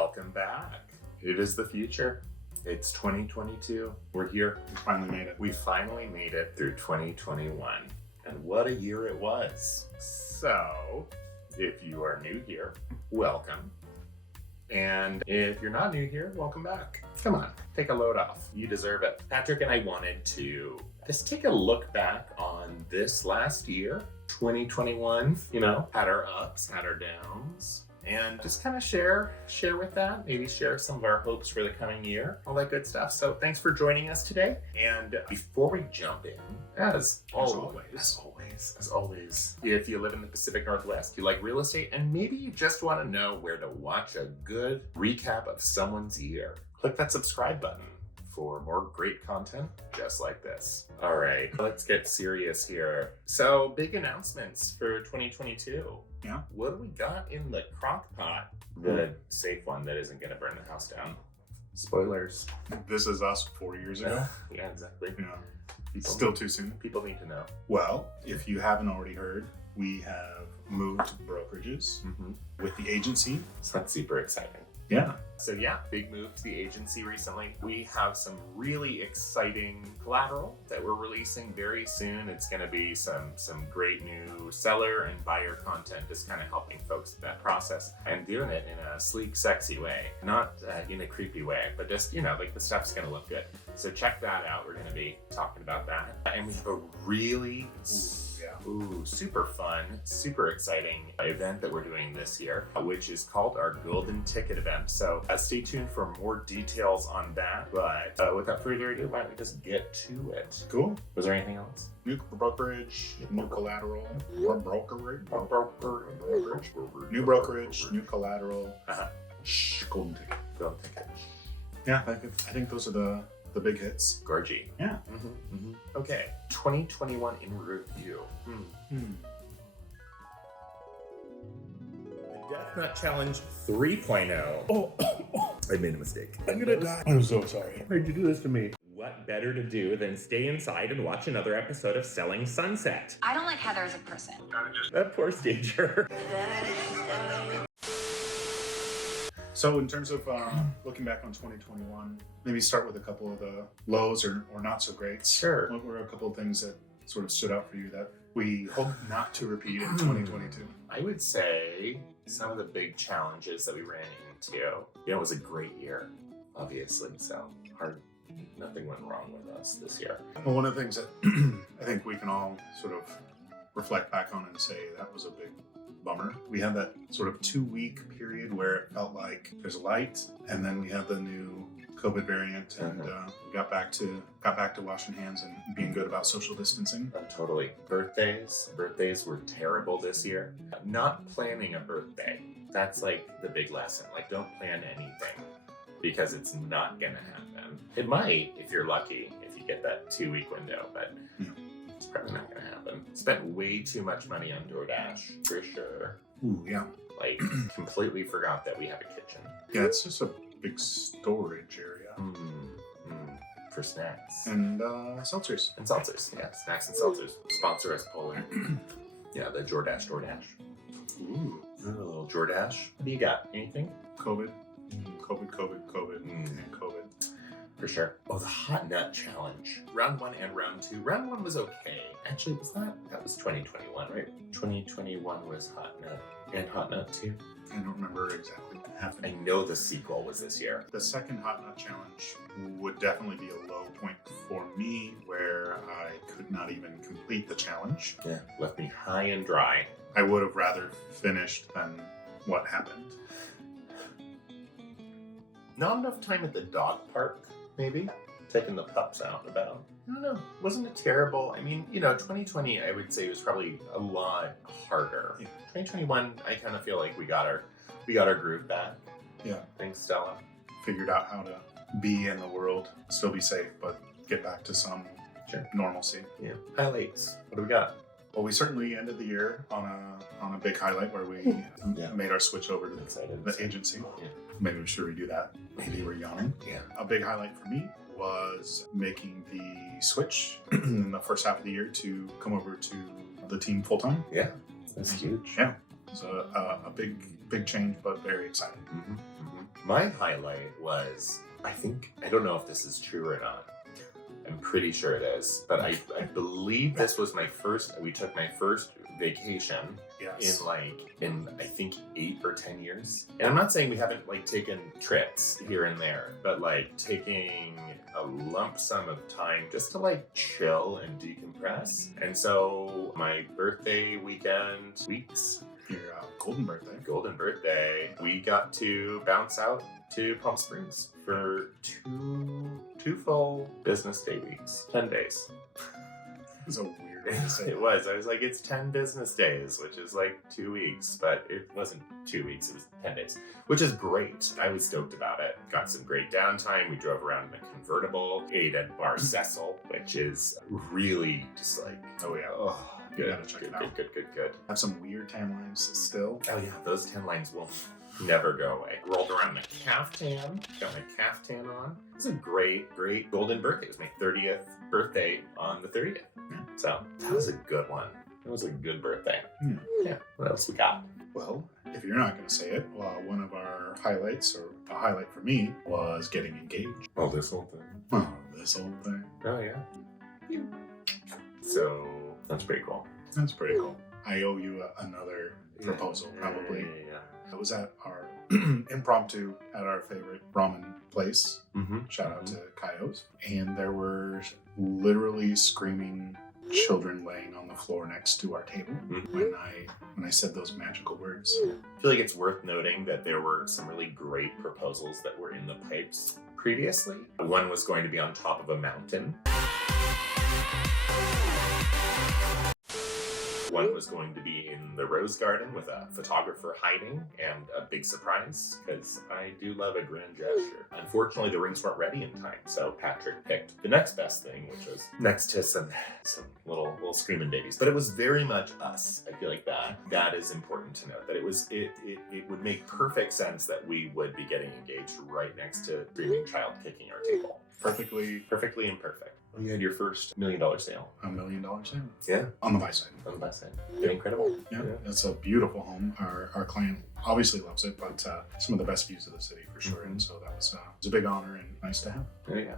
Welcome back. It is the future. It's 2022. We're here. We finally made it. We finally made it through 2021. And what a year it was. So, if you are new here, welcome. And if you're not new here, welcome back. Come on, take a load off. You deserve it. Patrik and I wanted to just take a look back on this last year, 2021. Had our ups, had our downs. And just kind of share with that, maybe share some of our hopes for the coming year, all that good stuff. So thanks for joining us today. And before we jump in, as always, if you live in the Pacific Northwest, you like real estate, and maybe you just want to know where to watch a good recap of someone's year, click that subscribe button for more great content just like this. All right, let's get serious here. So, big announcements for 2022. Yeah. What do we got in the crock pot? The safe one that isn't going to burn the house down. Spoilers. This is us 4 years ago. Yeah, exactly. Still too soon. People need to know. Well, if you haven't already heard, we have moved brokerages with the agency. So that's super exciting. Yeah. So big move to the agency recently. We have some really exciting collateral that we're releasing very soon. It's going to be some great new seller and buyer content, just kind of helping folks with that process and doing it in a sleek, sexy way, not in a creepy way, but just, like the stuff's going to look good. So check that out. We're going to be talking about that. And we have a really super fun, super exciting event that we're doing this year, which is called our Golden Ticket event. So stay tuned for more details on that. But without further ado, why don't we just get to it? Cool. Was there anything else? New brokerage, new collateral, new brokerage, new collateral, golden ticket. Golden Ticket. Yeah, I think those are the big hits. Gorgy. Yeah. Okay, 2021 in review. The Death Nut Challenge 3.0. Oh, I made a mistake. I'm gonna die. I'm so sorry. Why'd you do this to me? What better to do than stay inside and watch another episode of Selling Sunset? I don't like Heather as a person. That poor stager. So in terms of looking back on 2021, maybe start with a couple of the lows or not so great. Sure. What were a couple of things that sort of stood out for you that we hope not to repeat in 2022? I would say some of the big challenges that we ran into. It was a great year, obviously. So nothing went wrong with us this year. Well, one of the things that I think we can all sort of reflect back on and say that was a big bummer. We had that sort of 2-week period where it felt like there's a light, and then we had the new COVID variant, and we got back to washing hands and being good about social distancing. Totally. Birthdays were terrible this year. Not planning a birthday. That's like the big lesson. Like, don't plan anything because it's not gonna happen. It might if you're lucky, if you get that 2-week window, but it's probably not gonna happen. Spent way too much money on DoorDash, for sure. Ooh, yeah. Like, completely forgot that we have a kitchen. Yeah, it's just a big storage area. For snacks. And seltzers. And seltzers, yeah. Snacks and seltzers. Sponsor us, Polar. Yeah, the DoorDash. Ooh. A little DoorDash. What do you got? Anything? COVID, and COVID. For sure. Oh, the Hot Nut Challenge. Round 1 and round 2. Round 1 was okay. Actually, that was 2021, right? 2021 was Hot Nut and Hot Nut 2. I don't remember exactly what happened. I know the sequel was this year. The second Hot Nut Challenge would definitely be a low point for me, where I could not even complete the challenge. Yeah, left me high and dry. I would have rather finished than what happened. Not enough time at the dog park, maybe. Taking the pups out and about. I don't know. Wasn't it terrible? I mean, 2020, I would say, was probably a lot harder. Yeah. 2021, I kind of feel like we got our groove back. Yeah. Thanks, Stella. Figured out how to be in the world, still be safe, but get back to some normalcy. Yeah. Highlights. What do we got? Well, we certainly ended the year on a big highlight where we made our switch over to the agency. Yeah. Maybe we should redo that. Maybe we're yawning. Yeah. A big highlight for me was making the switch in the first half of the year to come over to the team full time. Yeah, that's huge. Yeah, it's a big change, but very exciting. My highlight was, I don't know if this is true or not. I'm pretty sure it is, but I believe this was we took my first vacation Yes. in I think 8 or 10 years. And I'm not saying we haven't taken trips here and there, but taking a lump sum of time just to chill and decompress. And so my birthday weekend, Your golden birthday. we got to bounce out to Palm Springs for two full business day weeks, 10 days. It's a weird way to say It was. I was like, it's 10 business days, which is 2 weeks, but it wasn't 2 weeks, it was 10 days, which is great. I was stoked about it. Got some great downtime. We drove around in a convertible, ate at Bar Cecil, which is really just Oh yeah. oh, You good, gotta check it out. Good. Have some weird tan lines still. Oh yeah, those 10 lines will never go away. Rolled around in a caftan, got my caftan on. It was a great golden birthday. It was my 30th birthday on the 30th. So that was a good one. It was a good birthday. Yeah. What else we got? Well, if you're not going to say it, one of our highlights, or a highlight for me, was getting engaged. Oh, this whole thing. Oh, this whole thing. Oh yeah. So that's pretty cool. That's pretty cool. I owe you another proposal, probably. Yeah. It was at our impromptu at our favorite ramen place. Mm-hmm. Shout out to Coyotes. And there were literally screaming children laying on the floor next to our table when I said those magical words. I feel like it's worth noting that there were some really great proposals that were in the pipes previously. One was going to be on top of a mountain. One was going to be in the rose garden with a photographer hiding, and a big surprise, because I do love a grand gesture. Unfortunately, the rings weren't ready in time, so Patrik picked the next best thing, which was next to some little screaming babies. But it was very much us. I feel like that is important to note, that it would make perfect sense that we would be getting engaged right next to screaming child kicking our table. Perfectly imperfect. Well, you had your first $1 million sale. $1 million sale. Yeah. On the buy side. Incredible. Yeah. It's a beautiful home. Our client obviously loves it, but some of the best views of the city for sure. And so that was a big honor and nice to have. Yeah.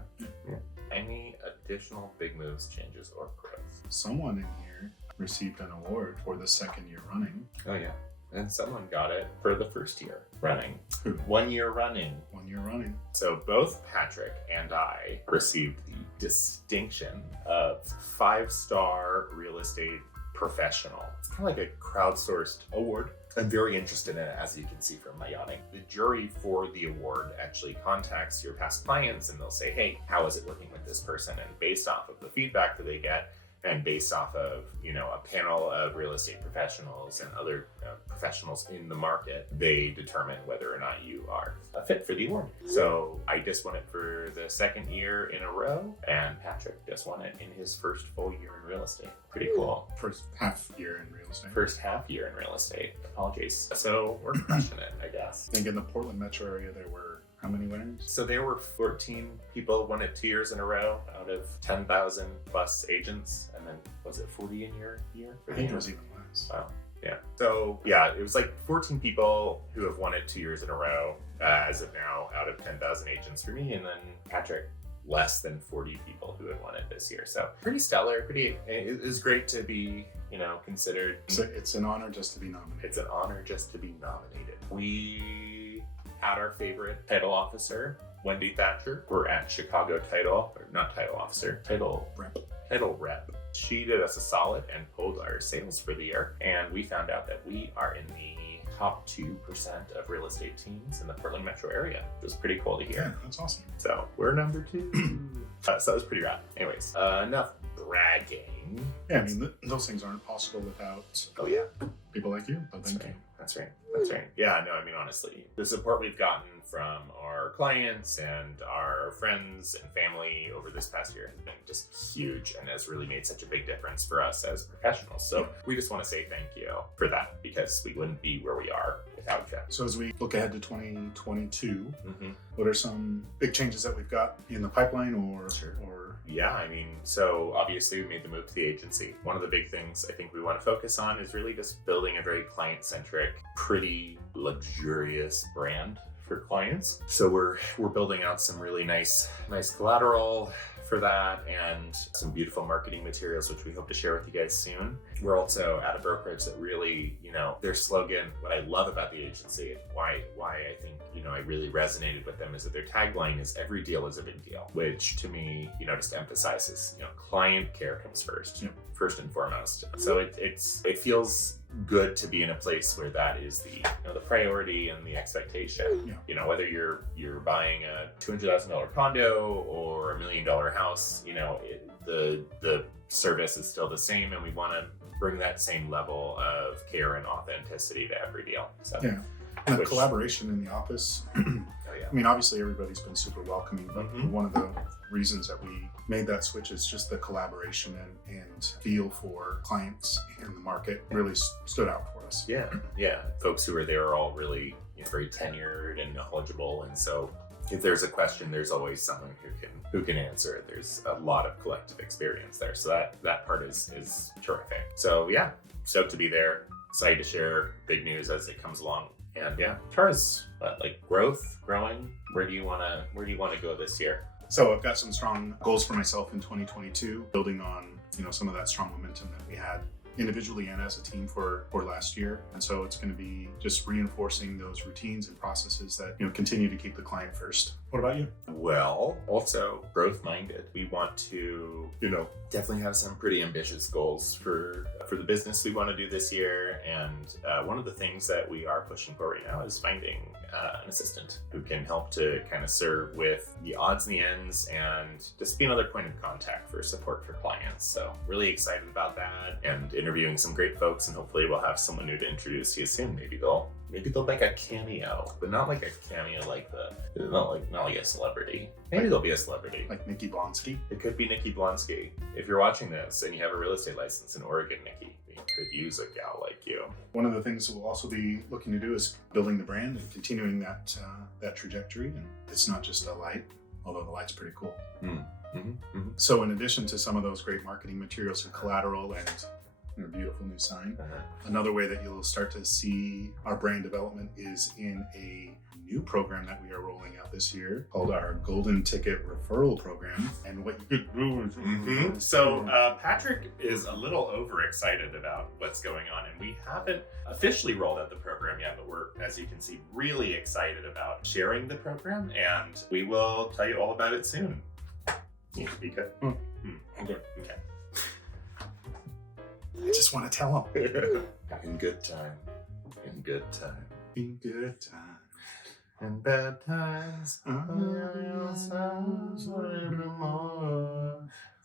Any additional big moves, changes, or growth? Someone in here received an award for the second year running. Oh yeah. And someone got it for the first year running. Who? 1 year running. 1 year running. So both Patrik and I received the distinction of 5-star real estate professional. It's kind of like a crowdsourced award. I'm very interested in it, as you can see from my yawning. The jury for the award actually contacts your past clients, and they'll say, hey, how is it working with this person? And based off of the feedback that they get, and based off of, a panel of real estate professionals and other professionals in the market, they determine whether or not you are a fit for the award. So I just won it for the second year in a row, and Patrik just won it in his first full year in real estate. Pretty cool. First half year in real estate. First half year in real estate. Apologies. So we're crushing it, I guess. I think in the Portland metro area there were how many winners? So there were 14 people won it 2 years in a row out of 10,000 plus agents. And then was it 40 in your year? I think it was even less. Wow. Yeah. So yeah, it was 14 people who have won it 2 years in a row as of now out of 10,000 agents for me. And then Patrik, less than 40 people who have won it this year. So pretty stellar. It is great to be, considered. It's an honor just to be nominated. It's an honor just to be nominated. We had our favorite title officer, Wendy Thatcher. We're at Chicago Title, or not title officer, title rep. She did us a solid and pulled our sales for the year. And we found out that we are in the top 2% of real estate teams in the Portland metro area. It was pretty cool to hear. Yeah, that's awesome. So we're number 2. So that was pretty rad. Anyways, enough bragging. Yeah, I mean, those things aren't possible without people like you. So thank you. That's right. Yeah, no, I mean, honestly, the support we've gotten from our clients and our friends and family over this past year has been just huge and has really made such a big difference for us as professionals. So we just want to say thank you for that, because we wouldn't be where we are without you. So as we look ahead to 2022, what are some big changes that we've got in the pipeline or Yeah, I mean, so obviously we made the move to the agency. One of the big things I think we want to focus on is really just building a very client-centric, pretty luxurious brand for clients. So we're building out some really nice collateral for that, and some beautiful marketing materials, which we hope to share with you guys soon. We're also at a brokerage that really, their slogan, what I love about the agency, why I think, I really resonated with them, is that their tagline is every deal is a big deal, which to me, just emphasizes, client care comes first, first and foremost. So it feels good to be in a place where that is the priority and the expectation. Whether you're buying a $200,000 condo or $1 million house, the service is still the same, and we want to bring that same level of care and authenticity to every deal. So and the collaboration in the office. I mean, obviously everybody's been super welcoming, but one of the reasons that we made that switch is just the collaboration and feel for clients and the market really stood out for us. Yeah. Folks who are there are all really very tenured and knowledgeable, and so if there's a question, there's always someone who can answer it. There's a lot of collective experience there, so that part is terrific. So yeah, stoked to be there. Excited to share big news as it comes along. And as far as growing, where do you want to go this year? So I've got some strong goals for myself in 2022, building on some of that strong momentum that we had individually and as a team for last year. And so it's going to be just reinforcing those routines and processes that continue to keep the client first. What about you? Well, also growth minded. We want to definitely have some pretty ambitious goals for the business we want to do this year. And one of the things that we are pushing for right now is finding an assistant who can help to kind of serve with the odds and the ends and just be another point of contact for support for clients. So really excited about that, and interviewing some great folks, and hopefully we'll have someone new to introduce you soon. Maybe they'll make a cameo, but not like a cameo not like a celebrity. Maybe they'll be a celebrity. Like Nikki Blonsky? It could be Nikki Blonsky. If you're watching this and you have a real estate license in Oregon, Nikki, we could use a gal like you. One of the things we'll also be looking to do is building the brand and continuing that trajectory. And it's not just a light, although the light's pretty cool. So in addition to some of those great marketing materials and collateral and a beautiful new sign, another way that you'll start to see our brand development is in a new program that we are rolling out this year called our Golden Ticket Referral Program. And what you could do is So Patrik is a little overexcited about what's going on, and we haven't officially rolled out the program yet, but we're, as you can see, really excited about sharing the program, and we will tell you all about it soon. Yeah, be good. Okay. I just want to tell them. In good time. In good time. In good time. In bad times.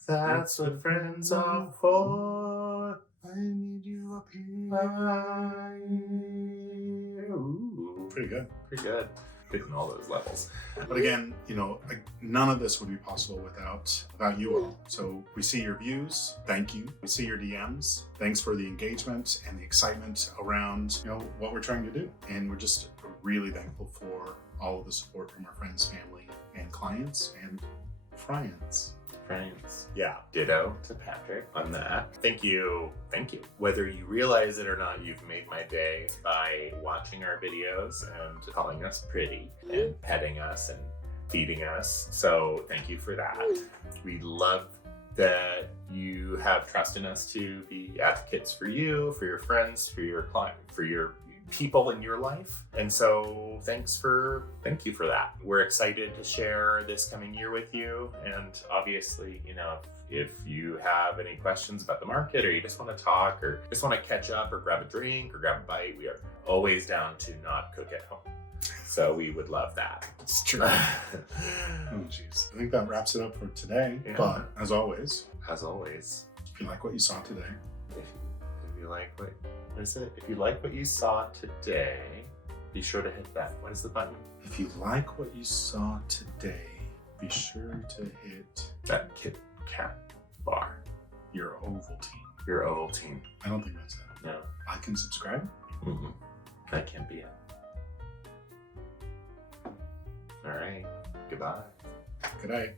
That's what friends are for. I need you up here. Ooh. Pretty good. Pretty good. Hitting all those levels. But again, none of this would be possible without you all. So we see your views. Thank you. We see your DMs. Thanks for the engagement and the excitement around, what we're trying to do. And we're just really thankful for all of the support from our friends, family, and clients and friends. Yeah. Ditto to Patrik on that. Thank you. Whether you realize it or not, you've made my day by watching our videos and calling us pretty and petting us and feeding us. So thank you for that. We love that you have trust in us to be advocates for you, for your friends, for your client, for your people in your life. And so thank you for that. We're excited to share this coming year with you. And obviously, if you have any questions about the market, or you just want to talk, or just want to catch up, or grab a drink, or grab a bite, we are always down to not cook at home. So we would love that. It's true. Oh, jeez. I think that wraps it up for today. Yeah. But as always, if you like what you saw today, if you like If you like what you saw today, be sure to hit that. What is the button? If you like what you saw today, be sure to hit that Kit Kat bar. Your Ovaltine. I don't think that's it. No. I can subscribe? That can be it. All right. Goodbye. Good night.